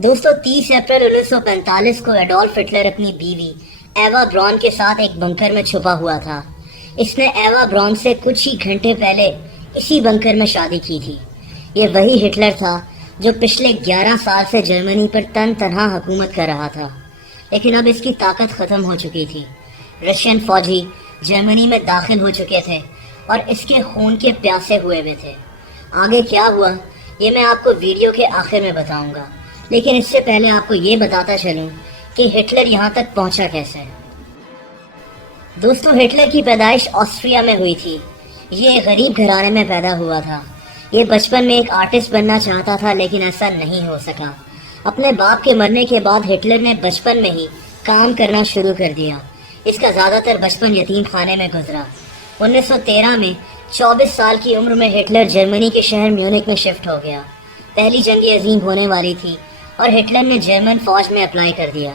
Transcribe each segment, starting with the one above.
दोस्तों 30 अप्रैल 1945 को Adolf Hitler अपनी बीवी एवा ब्रॉन के साथ एक बंकर में छुपा हुआ था। इसने एवा ब्रॉन से कुछ ही घंटे पहले इसी बंकर में शादी की थी। ये वही हिटलर था जो पिछले 11 साल से जर्मनी पर तन तनहा हुकूमत कर रहा था, लेकिन अब इसकी ताकत खत्म हो चुकी थी। रशियन फौजी जर्मनी में दाखिल हो चुके थे और इसके खून के प्यासे हुए थे। आगे क्या हुआ ये मैं आपको वीडियो के आखिर में बताऊंगा, लेकिन इससे पहले आपको ये बताता चलूं कि हिटलर यहाँ तक पहुंचा कैसे। दोस्तों हिटलर की पैदाइश ऑस्ट्रिया में हुई थी। ये गरीब घराने में पैदा हुआ था। ये बचपन में एक आर्टिस्ट बनना चाहता था, लेकिन ऐसा नहीं हो सका। अपने बाप के मरने के बाद हिटलर ने बचपन में ही काम करना शुरू कर दिया। इसका ज़्यादातर बचपन यतीम खाने में गुजरा। 1913 में 24 साल की उम्र में हिटलर जर्मनी के शहर म्यूनिख में शिफ्ट हो गया। पहली जंग अजीम होने वाली थी और हिटलर ने जर्मन फौज में अप्लाई कर दिया।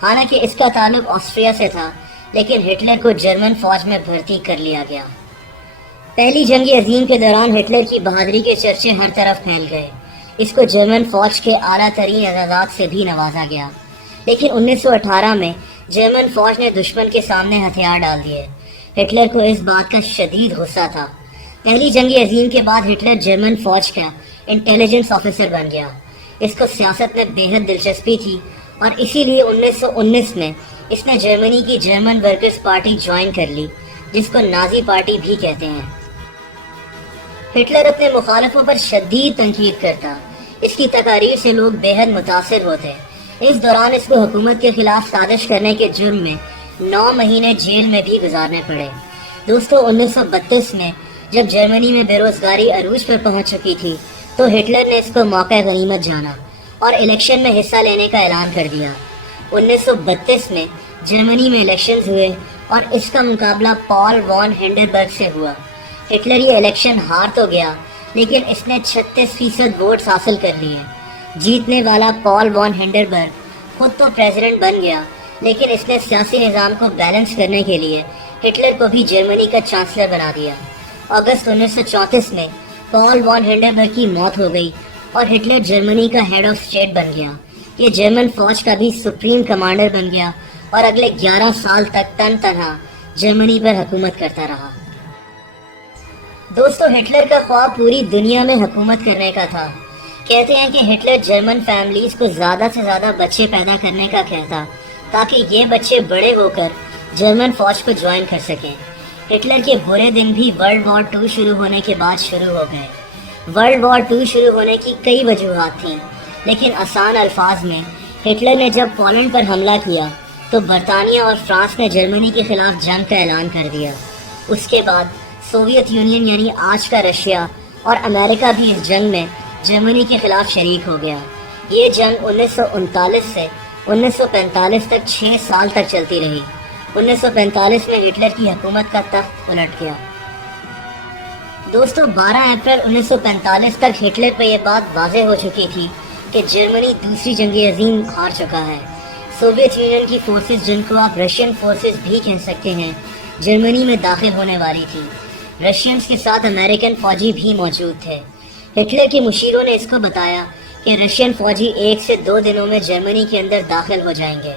हालांकि इसका ताल्लुक ऑस्ट्रिया से था, लेकिन हिटलर को जर्मन फौज में भर्ती कर लिया गया। पहली जंग अजीम के दौरान हिटलर की बहादुरी के चर्चे हर तरफ फैल गए। इसको जर्मन फौज के आला तरीन एजाज़ात से भी नवाजा गया। लेकिन 1918 में जर्मन फौज ने दुश्मन के सामने हथियार डाल दिए। हिटलर को इस बात का शदीद गुस्सा था। पहली जंग अजीम के बाद हिटलर जर्मन फौज का इंटेलिजेंस ऑफिसर बन गया। इसको सियासत में बेहद दिलचस्पी थी और इसीलिए 1919 में इसने जर्मनी की जर्मन वर्कर्स पार्टी ज्वाइन कर ली, जिसको नाजी पार्टी भी कहते हैं। हिटलर अपने मुखालफों पर शदीद तनकीद करता। इसकी तकारीर से लोग बेहद मुतासिर होते। इस दौरान इसको हुकूमत के खिलाफ साजिश करने के जुर्म में 9 महीने जेल में भी गुजारने पड़े। दोस्तों 1932 में जब जर्मनी में बेरोजगारी अरूज पर पहुंच चुकी थी, तो हिटलर ने इसको मौका गनीमत जाना और इलेक्शन में हिस्सा लेने का ऐलान कर दिया। 1932 में जर्मनी में इलेक्शंस हुए और इसका मुकाबला पॉल वॉन हिंडरबर्ग से हुआ। हिटलर ये इलेक्शन हार तो गया, लेकिन इसने 36% वोट्स हासिल कर लिए। जीतने वाला पॉल वॉन हिंडरबर्ग खुद तो प्रेसिडेंट बन गया, लेकिन इसने सियासी निज़ाम को बैलेंस करने के लिए हिटलर को भी जर्मनी का चांसलर बना दिया। अगस्त 1934 में पॉल वॉन हिंडरबर्ग की मौत हो गई और हिटलर जर्मनी का हेड ऑफ स्टेट बन गया। ये जर्मन फौज का भी सुप्रीम कमांडर बन गया और अगले 11 साल तक तन तनहा जर्मनी पर हुकूमत करता रहा। दोस्तों हिटलर का ख्वाब पूरी दुनिया में हुकूमत करने का था। कहते हैं कि हिटलर जर्मन फैमिलीज को ज़्यादा से ज़्यादा बच्चे पैदा करने का कहता, ताकि ये बच्चे बड़े होकर जर्मन फौज को ज्वाइन कर सकें। हिटलर के बुरे दिन भी वर्ल्ड वॉर 2 शुरू होने के बाद शुरू हो गए। वर्ल्ड वॉर 2 शुरू होने की कई वजूहात थीं, लेकिन आसान अल्फाज में हिटलर ने जब पोलैंड पर हमला किया तो बरतानिया और फ्रांस ने जर्मनी के खिलाफ जंग का ऐलान कर दिया। उसके बाद सोवियत यूनियन यानी आज का रशिया और अमेरिका भी इस जंग में जर्मनी के खिलाफ शरीक हो गया। ये जंग 1939 से 1945 तक 6 साल तक चलती रही। 1945 में हिटलर की हुकूमत का तख्त उलट गया। दोस्तों 12 अप्रैल 1945 तक हिटलर पर यह बात वाज़ेह हो चुकी थी कि जर्मनी दूसरी जंग अजीम हार चुका है। सोवियत यूनियन की फोर्सेस, जिनको आप रशियन फोर्सेस भी कह सकते हैं, जर्मनी में दाखिल होने वाली थी। रशियंस के साथ अमेरिकन फौजी भी मौजूद थे। हिटलर के मुशीरों ने इसको बताया कि रशियन फौजी 1 से 2 दिनों में जर्मनी के अंदर दाखिल हो जाएंगे।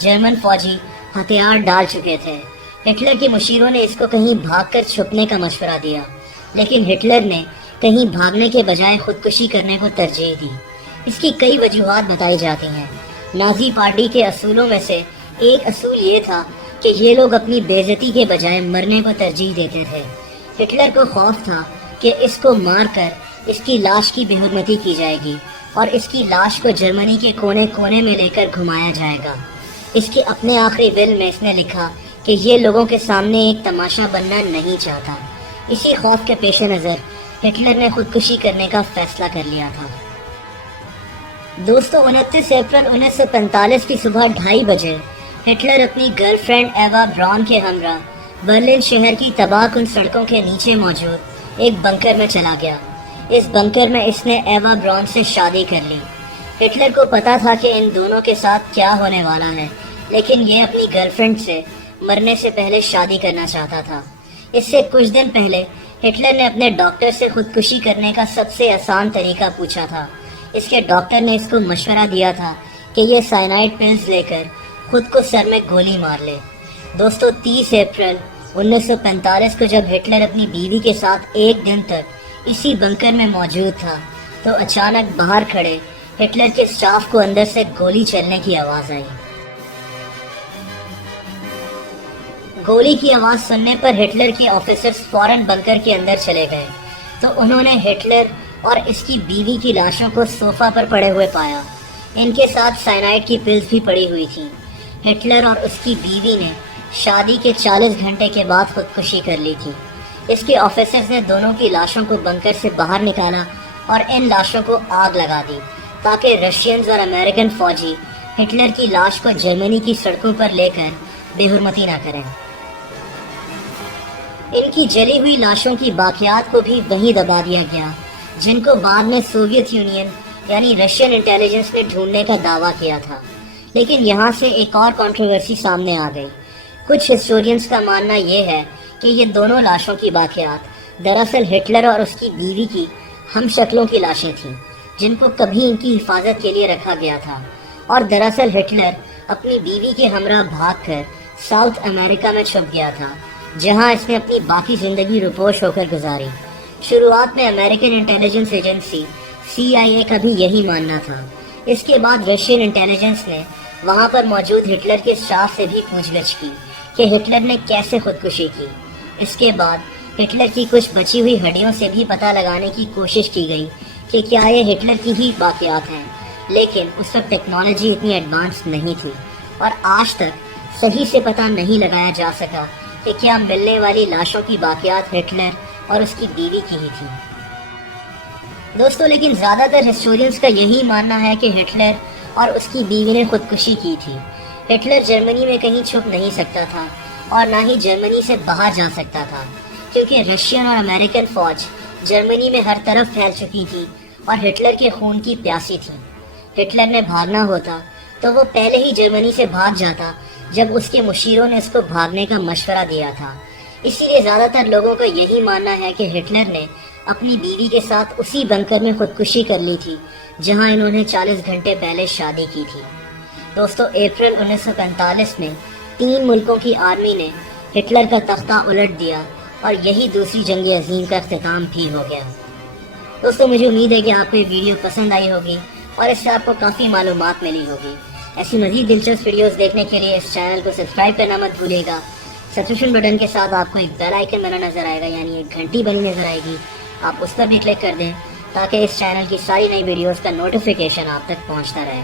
जर्मन फौजी हथियार डाल चुके थे। हिटलर के मुशीरों ने इसको कहीं भागकर छुपने का मशवरा दिया, लेकिन हिटलर ने कहीं भागने के बजाय खुदकुशी करने को तरजीह दी। इसकी कई वजूहात बताई जाती हैं। नाजी पार्टी के असूलों में से एक असूल ये था कि ये लोग अपनी बेइज्जती के बजाय मरने को तरजीह देते थे। हिटलर को खौफ था कि इसको मारकर इसकी लाश की बेहुरमती की जाएगी और इसकी लाश को जर्मनी के कोने कोने में लेकर घुमाया जाएगा। इसके अपने आखिरी विल में इसने लिखा कि ये लोगों के सामने एक तमाशा बनना नहीं चाहता। इसी खौफ के पेश नज़र हिटलर ने खुदकुशी करने का फैसला कर लिया था। दोस्तों 29 अप्रैल 1945 की सुबह 2:30 बजे हिटलर अपनी गर्लफ्रेंड एवा ब्रॉन के हमरा बर्लिन शहर की तबाहकुन सड़कों के नीचे मौजूद एक बंकर में चला गया। इस बंकर में इसने एवा ब्रॉन से शादी कर ली। हिटलर को पता था कि इन दोनों के साथ क्या होने वाला है, लेकिन ये अपनी गर्लफ्रेंड से मरने से पहले शादी करना चाहता था। इससे कुछ दिन पहले हिटलर ने अपने डॉक्टर से खुदकुशी करने का सबसे आसान तरीका पूछा था। اس کے ڈاکٹر نے اس کو مشورہ دیا تھا کہ یہ سائنائڈ پلز لے کر خود کو سر میں گولی مار لے۔ دوستو 30 اپریل 1945 کو جب ہٹلر اپنی بیوی کے ساتھ ایک دن تک اسی بنکر میں موجود تھا تو اچانک باہر کھڑے ہٹلر کے سٹاف کو اندر سے گولی چلنے کی آواز آئی۔ گولی کی آواز سننے پر ہٹلر کے آفیسرز فوراً بنکر کے اندر چلے گئے تو انہوں نے ہٹلر اور اس کی بیوی کی لاشوں کو صوفہ پر پڑے ہوئے پایا۔ ان کے ساتھ سائنائڈ کی پلز بھی پڑی ہوئی تھیں۔ ہٹلر اور اس کی بیوی نے شادی کے 40 گھنٹے کے بعد خودکشی کر لی تھی۔ اس کے آفیسرز نے دونوں کی لاشوں کو بنکر سے باہر نکالا اور ان لاشوں کو آگ لگا دی تاکہ رشینز اور امریکن فوجی ہٹلر کی لاش کو جرمنی کی سڑکوں پر لے کر بے حرمتی نہ کریں۔ ان کی جلی ہوئی لاشوں کی باقیات کو بھی وہیں دبا دیا گیا، جن کو بعد میں سوویت یونین یعنی رشین انٹیلیجنس نے ڈھونڈنے کا دعویٰ کیا تھا۔ لیکن یہاں سے ایک اور کنٹروورسی سامنے آ گئی۔ کچھ ہسٹورینز کا ماننا یہ ہے کہ یہ دونوں لاشوں کی باقیات دراصل ہٹلر اور اس کی بیوی کی ہم شکلوں کی لاشیں تھیں، جن کو کبھی ان کی حفاظت کے لیے رکھا گیا تھا، اور دراصل ہٹلر اپنی بیوی کے ہمراہ بھاگ کر ساؤتھ امریکہ میں چھپ گیا تھا، جہاں اس نے اپنی باقی زندگی روپوش ہو کر گزاری۔ شروعات میں امریکن انٹیلیجنس ایجنسی CIA کا بھی یہی ماننا تھا۔ اس کے بعد رشین انٹیلیجنس نے وہاں پر موجود ہٹلر کے اسٹاف سے بھی پوچھ گچھ کی کہ ہٹلر نے کیسے خودکشی کی۔ اس کے بعد ہٹلر کی کچھ بچی ہوئی ہڈیوں سے بھی پتہ لگانے کی کوشش کی گئی کہ کیا یہ ہٹلر کی ہی باقیات ہیں، لیکن اس وقت ٹیکنالوجی اتنی ایڈوانس نہیں تھی اور آج تک صحیح سے پتہ نہیں لگایا جا سکا کہ کیا ملنے والی لاشوں کی باقیات ہٹلر اور اس کی بیوی کی ہی تھی۔ دوستو لیکن زیادہ تر ہسٹورینز کا یہی ماننا ہے کہ ہٹلر اور اس کی بیوی نے خودکشی کی تھی۔ ہٹلر جرمنی میں کہیں چھپ نہیں سکتا تھا اور نہ ہی جرمنی سے باہر جا سکتا تھا، کیونکہ رشین اور امریکن فوج جرمنی میں ہر طرف پھیل چکی تھی اور ہٹلر کے خون کی پیاسی تھی۔ ہٹلر نے بھاگنا ہوتا تو وہ پہلے ہی جرمنی سے بھاگ جاتا جب اس کے مشیروں نے اس کو بھاگنے کا مشورہ دیا تھا۔ اسی لیے زیادہ تر لوگوں کا یہی ماننا ہے کہ ہٹلر نے اپنی بیوی کے ساتھ اسی بنکر میں خودکشی کر لی تھی جہاں انہوں نے 40 گھنٹے پہلے شادی کی تھی۔ دوستو اپریل 1945 میں 3 ملکوں کی آرمی نے ہٹلر کا تختہ الٹ دیا اور یہی دوسری جنگ عظیم کا اختتام بھی ہو گیا۔ دوستو مجھے امید ہے کہ آپ کو یہ ویڈیو پسند آئی ہوگی اور اس سے آپ کو کافی معلومات ملی ہوگی۔ ایسی مزید دلچسپ ویڈیوز دیکھنے کے لیے اس چینل کو سبسکرائب کرنا مت بھولیے گا۔ سبسکرپشن بٹن کے ساتھ آپ کو ایک بیل آئیکن بنا نظر آئے گا، یعنی ایک گھنٹی بنی نظر آئے گی، آپ اس پر بھی کلک کر دیں تاکہ اس چینل کی ساری نئی ویڈیوز کا نوٹیفیکیشن آپ تک پہنچتا رہے۔